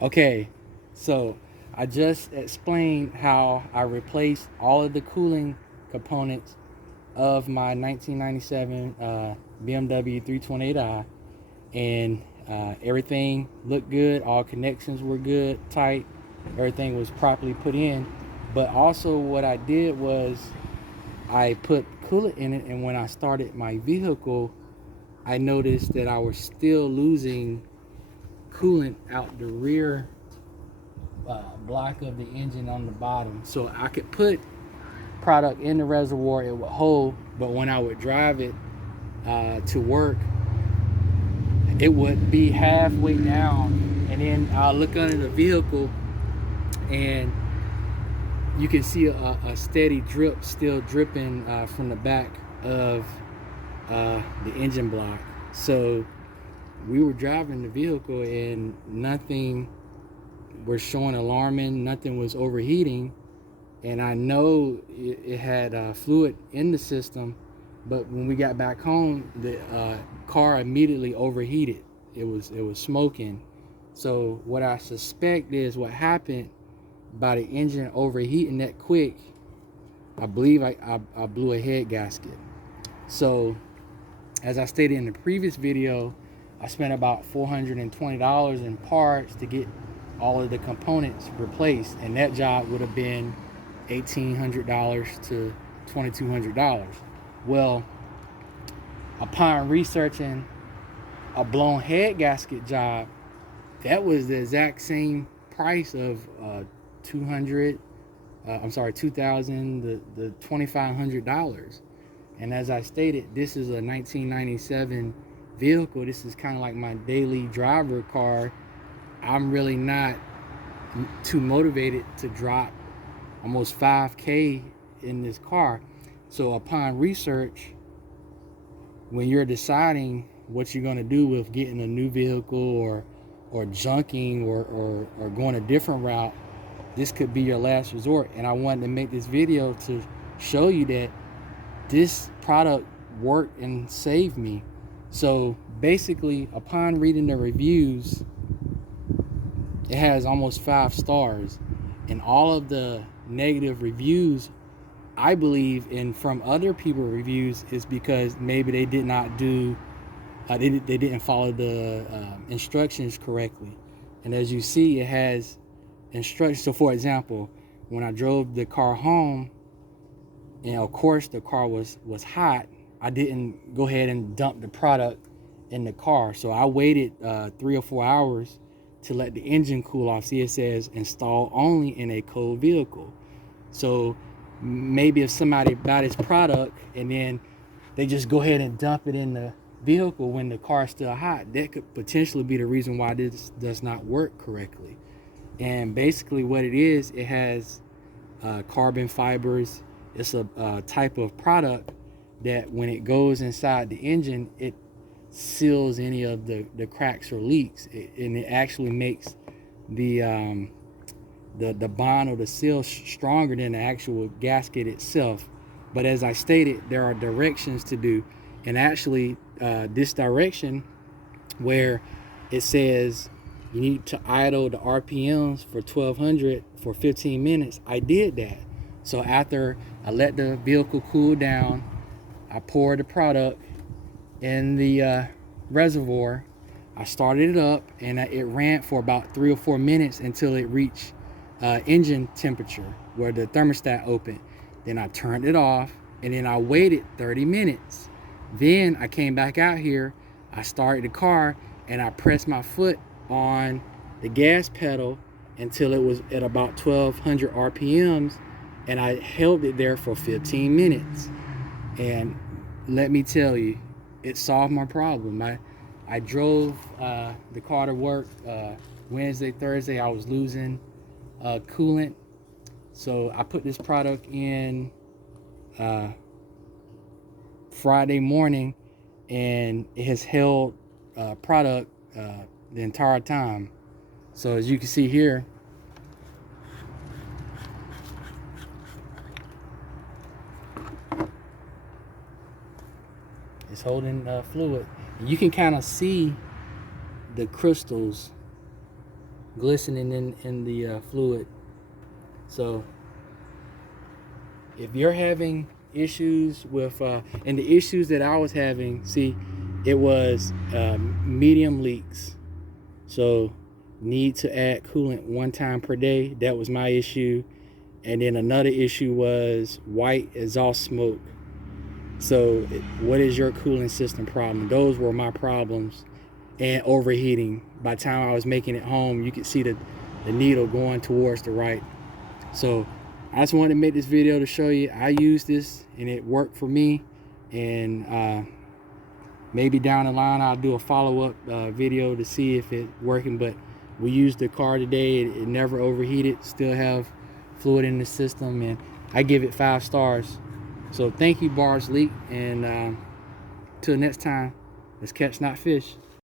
Okay, so I just explained how I replaced all of the cooling components of my 1997 BMW 328i, and everything looked good. All connections were good, tight. Everything was properly put in. But also, what I did was I put coolant in it, and when I started my vehicle, I noticed that I was still losing coolant out the rear block of the engine on the bottom. So I could put product in the reservoir, it would hold, but when I would drive it to work, it would be halfway down, and then I'll look under the vehicle and you can see a steady drip still dripping from the back of the engine block. So we were driving the vehicle and nothing was showing alarming, nothing was overheating, and I know it had fluid in the system, but when we got back home, the car immediately overheated. It was smoking. So what I suspect is what happened by the engine overheating that quick. I believe I blew a head gasket. So as I stated in the previous video, I spent about $420 in parts to get all of the components replaced, and that job would have been $1,800 to $2,200. Well, upon researching a blown head gasket job, that was the exact same price of 200 I'm sorry, 2000 the $2,500. And as I stated, this is a 1997 vehicle. This is kind of like my daily driver car. I'm really not too motivated to drop almost 5K in this car. So upon research, when you're deciding what you're going to do with getting a new vehicle or junking or going a different route, this could be your last resort. And I wanted to make this video to show you that this product worked and saved me. So basically, upon reading the reviews, it has almost 5 stars, and all of the negative reviews, I believe, and from other people reviews, is because maybe they did not do they didn't follow the instructions correctly. And as you see, it has instructions. So for example, when I drove the car home, and of course the car was hot, I didn't go ahead and dump the product in the car. So I waited 3 or 4 hours to let the engine cool off. See, it says install only in a cold vehicle. So maybe if somebody buy this product and then they just go ahead and dump it in the vehicle when the car is still hot, that could potentially be the reason why this does not work correctly. And basically what it is, it has carbon fibers. It's a type of product that when it goes inside the engine, it seals any of the cracks or leaks, and it actually makes the bond or the seal stronger than the actual gasket itself. But as I stated, there are directions to do, and actually this direction where it says you need to idle the RPMs for 1200 for 15 minutes, I did that. So after I let the vehicle cool down, I poured the product in the reservoir. I started it up, and it ran for about 3 or 4 minutes until it reached engine temperature where the thermostat opened. Then I turned it off, and then I waited 30 minutes. Then I came back out here, I started the car, and I pressed my foot on the gas pedal until it was at about 1200 RPMs, and I held it there for 15 minutes. And let me tell you, it solved my problem. I drove the car to work Wednesday, Thursday. I was losing coolant, so I put this product in Friday morning, and it has held product the entire time. So as you can see here, it's holding fluid. You can kind of see the crystals glistening in the fluid. So if you're having issues with and the issues that I was having, see, it was medium leaks. So need to add coolant 1 time per day. That was my issue. And then another issue was white exhaust smoke. So what is your cooling system problem? Those were my problems. And overheating. By the time I was making it home, you could see the needle going towards the right. So I just wanted to make this video to show you I used this and it worked for me. And maybe down the line I'll do a follow-up video to see if it's working. But we used the car today. It never overheated. Still have fluid in the system, and I give it 5 stars. So thank you, Bars Leak, and till next time, let's catch not fish.